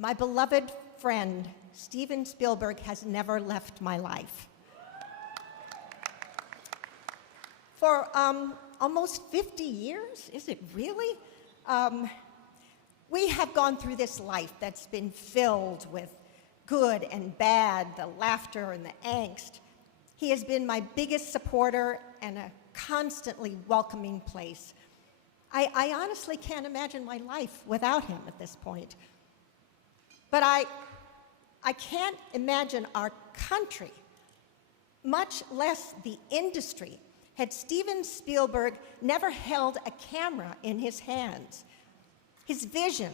My beloved friend, Steven Spielberg, has never left my life. For almost 50 years, is it really? We have gone through this life that's been filled with good and bad, the laughter and the angst. He has been my biggest supporter and a constantly welcoming place. I honestly can't imagine my life without him at this point. But I can't imagine our country, much less the industry, had Steven Spielberg never held a camera in his hands. His vision,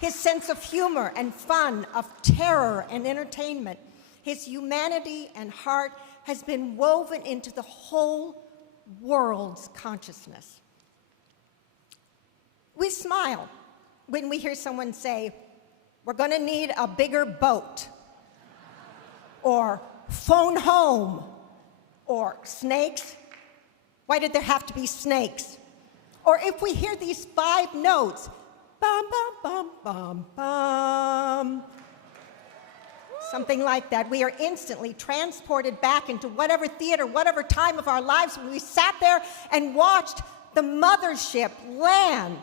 his sense of humor and fun, of terror and entertainment, his humanity and heart has been woven into the whole world's consciousness. We smile when we hear someone say, "We're going to need a bigger boat," or "phone home," or "snakes. Why did there have to be snakes?" Or if we hear these 5 notes, bum, bum, bum, bum, bum, something like that, we are instantly transported back into whatever theater, whatever time of our lives when we sat there and watched the mothership land.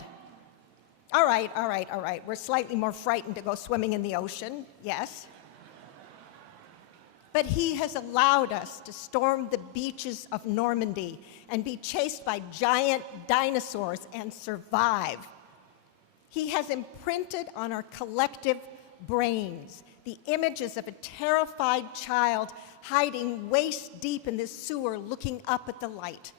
All right. We're slightly more frightened to go swimming in the ocean, yes. But he has allowed us to storm the beaches of Normandy and be chased by giant dinosaurs and survive. He has imprinted on our collective brains the images of a terrified child hiding waist deep in the sewer looking up at the light,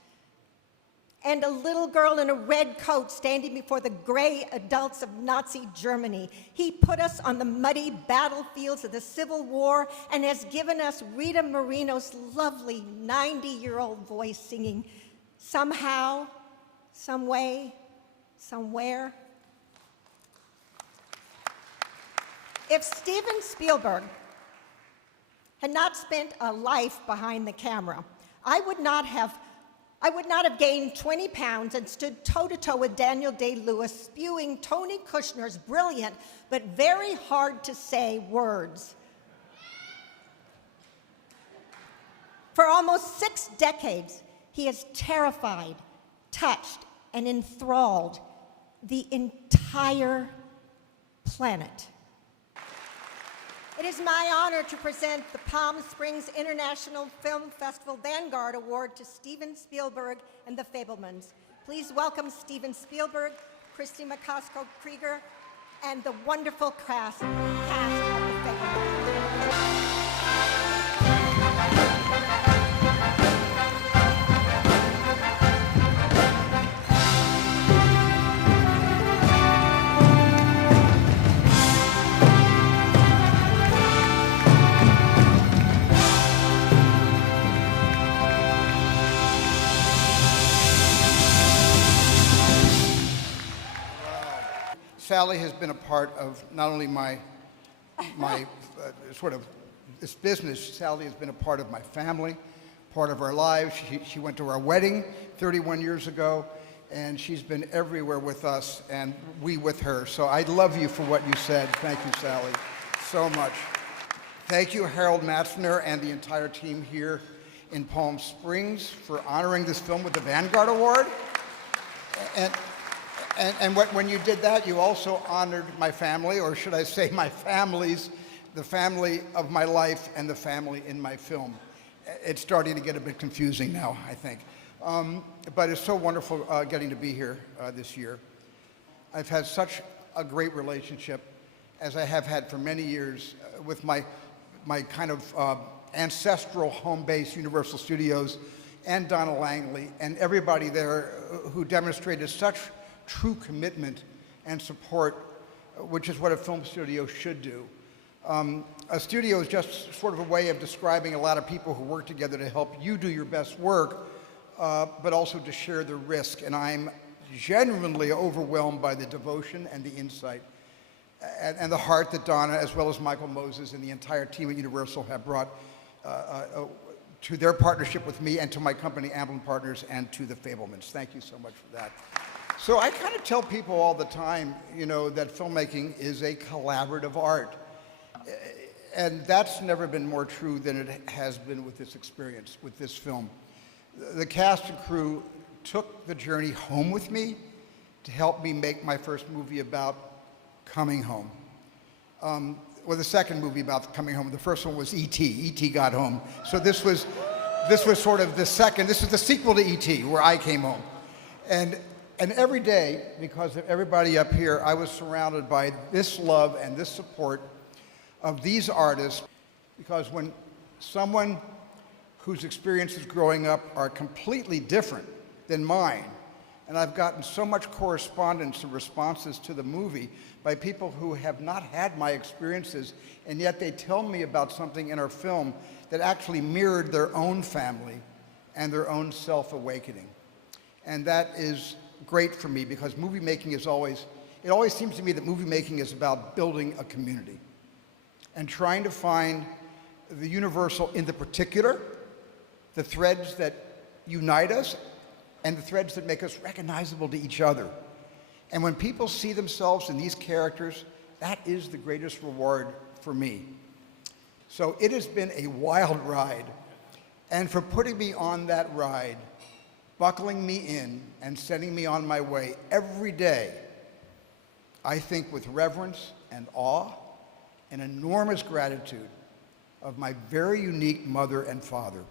and a little girl in a red coat standing before the gray adults of Nazi Germany. He put us on the muddy battlefields of the Civil War and has given us Rita Moreno's lovely 90-year-old voice singing, "Somehow, some way, somewhere." If Steven Spielberg had not spent a life behind the camera, I would not have gained 20 pounds and stood toe-to-toe with Daniel Day-Lewis, spewing Tony Kushner's brilliant but very hard-to-say words. For almost 6 decades, he has terrified, touched, and enthralled the entire planet. It is my honor to present the Palm Springs International Film Festival Vanguard Award to Steven Spielberg and the Fabelmans. Please welcome Steven Spielberg, Kristie Macosko Krieger, and the wonderful cast of the Fabelmans. Sally has been a part of not only my sort of this business. Sally has been a part of my family, part of our lives. She went to our wedding 31 years ago, and she's been everywhere with us, and we with her. So I love you for what you said. Thank you, Sally, so much. Thank you, Harold Matzner and the entire team here in Palm Springs for honoring this film with the Vanguard Award. And when you did that, you also honored my family, or should I say my families, the family of my life and the family in my film. It's starting to get a bit confusing now, I think. But it's so wonderful getting to be here this year. I've had such a great relationship, as I have had for many years, with my kind of ancestral home base, Universal Studios, and Donna Langley, and everybody there who demonstrated such true commitment and support, which is what a film studio should do. A studio is just sort of a way of describing a lot of people who work together to help you do your best work, but also to share the risk. And I'm genuinely overwhelmed by the devotion and the insight and the heart that Donna, as well as Michael Moses and the entire team at Universal have brought to their partnership with me and to my company, Amblin Partners, and to the Fabelmans. Thank you so much for that. So I kind of tell people all the time, you know, that filmmaking is a collaborative art. And that's never been more true than it has been with this experience, with this film. The cast and crew took the journey home with me to help me make my first movie about coming home. Well, the second movie about coming home, the first one was E.T. E.T. got home. So this was sort of the second, this is the sequel to E.T., where I came home. And every day, because of everybody up here, I was surrounded by this love and this support of these artists, because when someone whose experiences growing up are completely different than mine, and I've gotten so much correspondence and responses to the movie by people who have not had my experiences, and yet they tell me about something in our film that actually mirrored their own family and their own self-awakening. And that is great for me, because movie making is always, it always seems to me that movie making is about building a community and trying to find the universal in the particular, the threads that unite us, and the threads that make us recognizable to each other. And when people see themselves in these characters, that is the greatest reward for me. So it has been a wild ride. And for putting me on that ride, buckling me in and sending me on my way every day, I think with reverence and awe and enormous gratitude of my very unique mother and father.